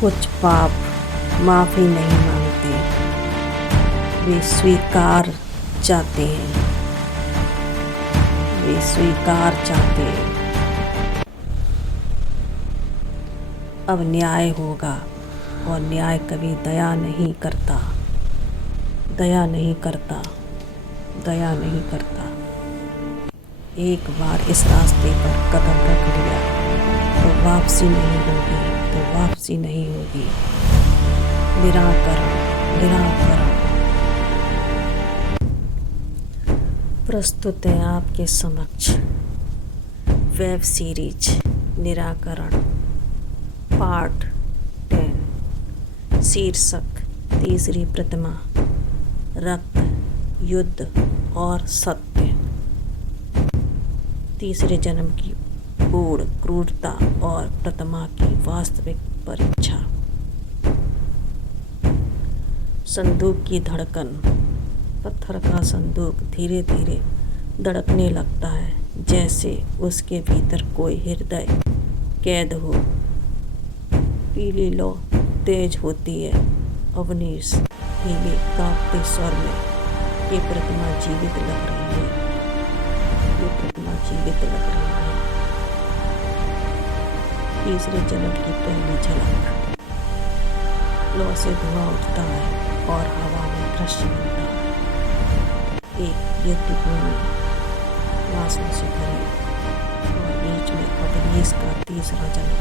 कुछ पाप माफ़ी नहीं मांगते, वे स्वीकार चाहते हैं, वे स्वीकार चाहते हैं। अब न्याय होगा और न्याय कभी दया नहीं करता, दया नहीं करता, दया नहीं करता। एक बार इस रास्ते पर कदम रख लिया तो वापसी नहीं होगी, तो वापसी नहीं होगी। निराकरण, निराकरण। प्रस्तुत है आपके समक्ष वेब सीरीज निराकरण पार्ट 10। शीर्षक तीसरी प्रतिमा, रक्त, युद्ध और सत्य। तीसरे जन्म की गूढ़ क्रूरता और प्रतिमा की वास्तविक परीक्षा। संदूक की धड़कन। पत्थर का संदूक धीरे धीरे धड़कने लगता है, जैसे उसके भीतर कोई हृदय कैद हो। पीली लौ तेज होती है। अवनीश धीमे कांपते स्वर में, ये प्रतिमा जीवित लग रही है, ये प्रतिमा जीवित लग रही है। तीसरे जन्म की पहली झलक। लौ से धुआं उठता है और हवा में दृश्य बनता है। एक युद्ध भूमि लाशों से भरी और बीच में अवनीश का तीसरा जन्म,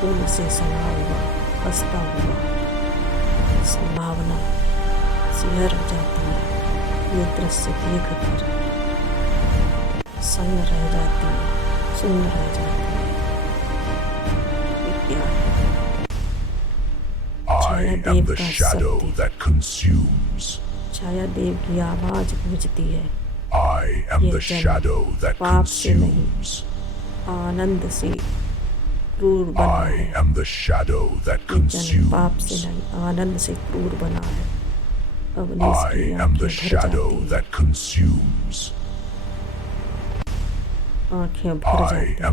खून से सना हुआ, हंसता हुआ। संभावना सिहर जाती है। ये दृश्य देखकर सन्न रह जाती है, सुन्न रह जाती है। ये क्या है? छायादेव का शब्द, छायादेव की आवाज गूंजती है। ये जन्म पाप से नहीं, आनंद से क्रूर बना है। ये जन्म पाप से नहीं, आनंद से क्रूर बना है। अवनीश की आंखें भर जाती हैं। आंखें भर जाती हैं।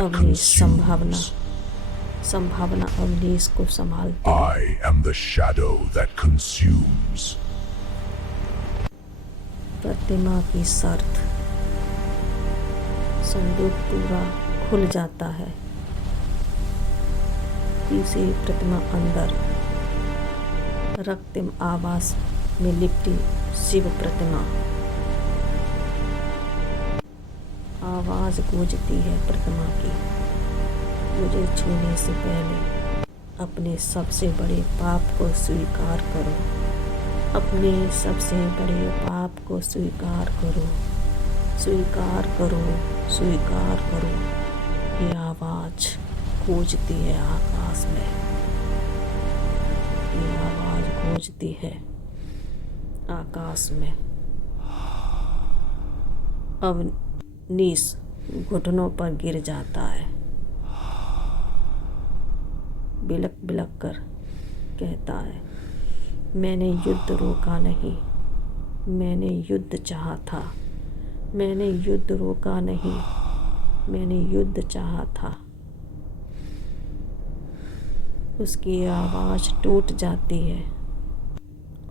अवनीश संभावना अवनीश को संभालती है। प्रतिमा की शर्त। संदूक पूरा खुल जाता है। तीसरी प्रतिमा अंदर, रक्तिम आवास में लिपटी शिव प्रतिमा। आवाज गूंजती है प्रतिमा की, मुझे छूने से पहले अपने सबसे बड़े पाप को स्वीकार करो, अपने सबसे बड़े पाप को स्वीकार करो, स्वीकार करो, स्वीकार करो। ये आवाज गूंजती है आकाश में, ये आवाज गूंजती है आकाश में। अवनीश घुटनों पर गिर जाता है। बिलक बिलक कर कहता है, मैंने युद्ध रोका नहीं, मैंने युद्ध चाहा था, मैंने युद्ध रोका नहीं, मैंने युद्ध चाहा था। उसकी आवाज़ टूट जाती है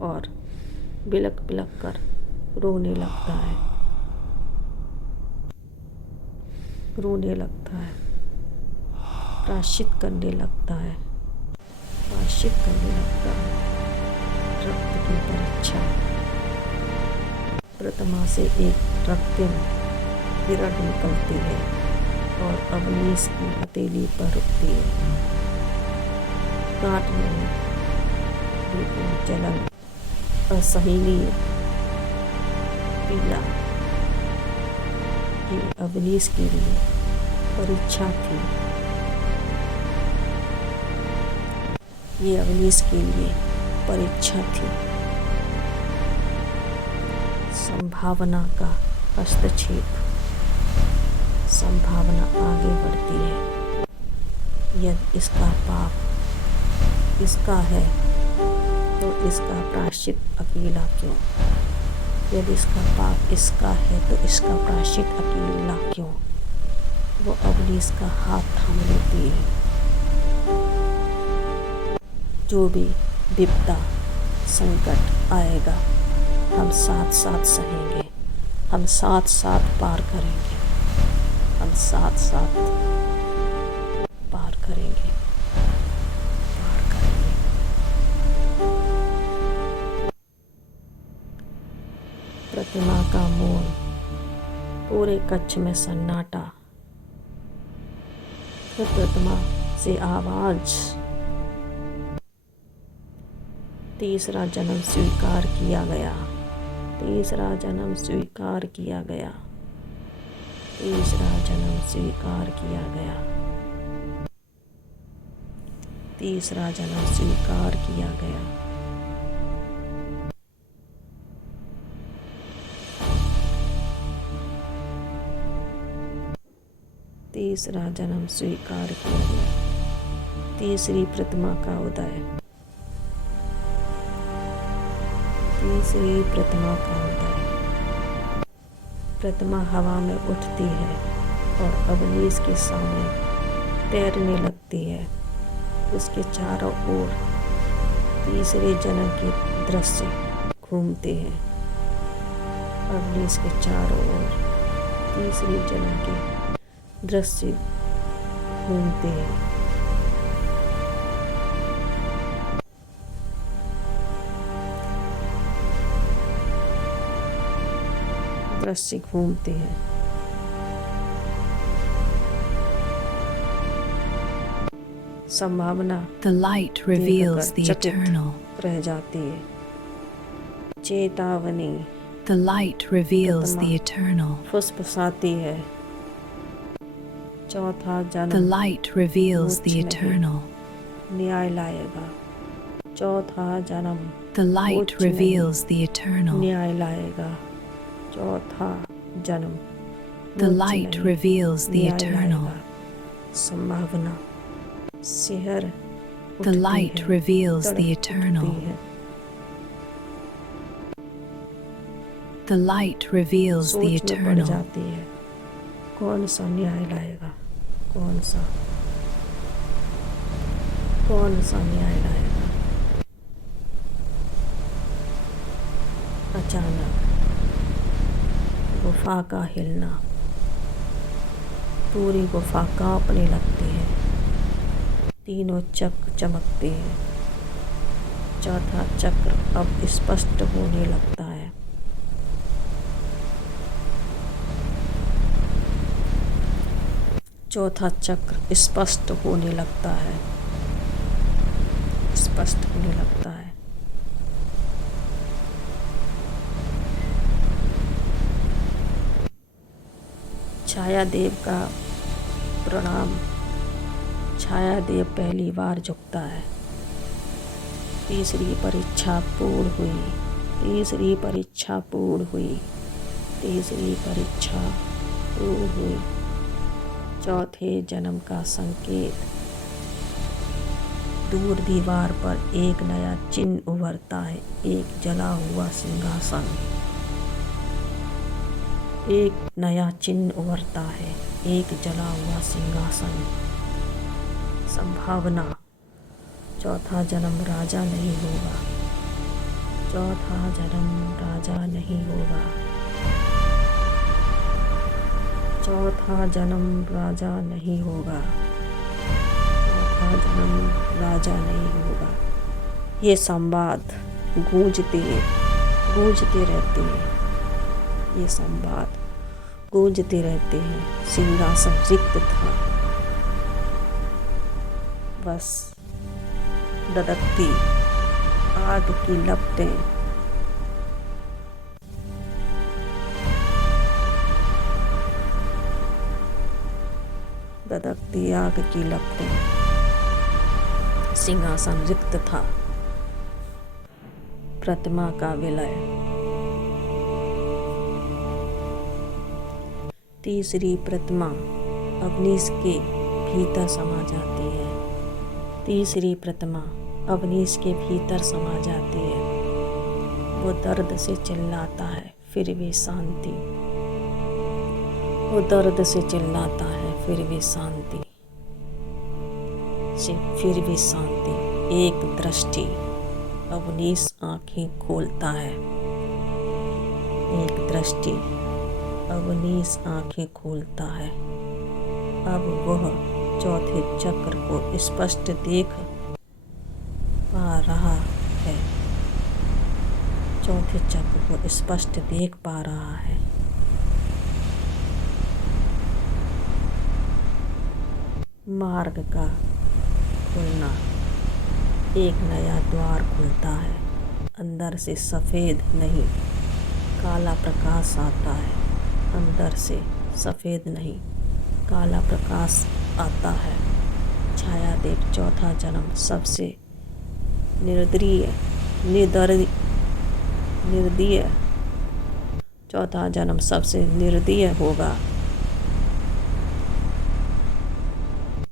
और बिलक बिलक कर रोने लगता है, रोने लगता है, प्रायश्चित करने लगता है, प्रायश्चित करने लगता है। रक्त की परीक्षा। प्रतिमा से एक रक्तिम किरण निकलती है और अवनीश की हथेली पर रुकती है। काट नहीं, लेकिन जलन असहनीय पीला। ये अवनीश के लिए परीक्षा थी, ये अवनीश के लिए परीक्षा थी। संभावना का हस्तक्षेप। संभावना आगे बढ़ती है। यदि इसका पाप इसका है तो इसका प्रायश्चित अकेला क्यों? यदि इसका पाप इसका है तो इसका प्रायश्चित अकेला क्यों? वो अवनीश का हाथ थाम लेती है। जो भी विपदा संकट आएगा हम साथ साथ सहेंगे, हम साथ साथ पार करेंगे, हम साथ साथ पार करेंगे, पार करेंगे। प्रतिमा का मौन, पूरे कच्छ में सन्नाटा। फिर प्रतिमा से आवाज, तीसरा जन्म स्वीकार किया गया, तीसरा जन्म स्वीकार किया गया, तीसरा जन्म स्वीकार किया गया, तीसरा जन्म स्वीकार किया गया। तीसरा जन्म स्वीकार किया गया। तीसरी प्रतिमा का उदय, तीसरी प्रतिमा का उदय। प्रतिमा हवा में उठती है और अवनीश के सामने तैरने लगती है। उसके चारों ओर तीसरे जन्म के दृश्य घूमते हैं। अवनीश के चारों ओर तीसरे जन्म के दृश्य घूमते हैं। दृश्य घूमते हैं। संभावना The light reveals the चकित eternal. रह जाती है। चेतावनी, The light reveals Pratima the eternal. फुसफुसाती है। चौथा The जन्म light reveals the मुझ नहीं, eternal. न्याय लाएगा। चौथा जन्म The light मुझ नहीं, reveals the eternal. न्याय लाएगा। चौथा जन्म The मुझ light नहीं, reveals the न्याय eternal. लाएगा। संभावना सिहर The उठती light है, reveals the तड़प eternal. उठती है। The light reveals the सोच में पड़ eternal. जाती है, कौन सा न्याय लाएगा, कौन सा न्याय लाएगा। अचानक गुफा का हिलना, पूरी गुफा कांपने लगती है। तीनों चक्र चमकते हैं। चौथा चक्र अब स्पष्ट होने लगता है। चौथा चक्र स्पष्ट होने लगता है, स्पष्ट होने लगता है। छायादेव का प्रणाम। छायादेव पहली बार झुकता है। तीसरी परीक्षा पूर्ण हुई, तीसरी परीक्षा पूर्ण हुई, तीसरी परीक्षा पूर्ण हुई। चौथे जन्म का संकेत। दूर दीवार पर एक नया चिन्ह उभरता है, एक जला हुआ सिंहासन। एक नया चिन्ह उभरता है, एक जला हुआ सिंहासन। संभावना चौथा जन्म राजा नहीं होगा, चौथा जन्म राजा नहीं होगा, चौथा जन्म राजा नहीं होगा, चौथा जन्म राजा नहीं होगा। ये संवाद गूंजते रहते हैं, ये संवाद गूंजते रहते हैं। सिंहासन रिक्त था, बस धधकती आग की लपटें, धधकती आग की लपटें। सिंहासन रिक्त था। प्रतिमा का विलय। तीसरी प्रतिमा अवनीश के भीतर समा जाती है। तीसरी प्रतिमा अवनीश के भीतर समा जाती है। वो दर्द से चिल्लाता है, फिर भी शांति। वो दर्द से चिल्लाता है फिर भी शांति से, फिर भी शांति। एक दृष्टि अवनीश आंखें खोलता है। एक दृष्टि अवनीश आंखें खोलता है। अब वह चौथे चक्र को स्पष्ट देख पा रहा है। चौथे चक्र को स्पष्ट देख पा रहा है। मार्ग का खुलना, एक नया द्वार खुलता है। अंदर से सफ़ेद नहीं काला प्रकाश आता है। अंदर से सफ़ेद नहीं काला प्रकाश आता है। छायादेव चौथा जन्म सबसे निर्दयी चौथा जन्म सबसे निर्दयी होगा।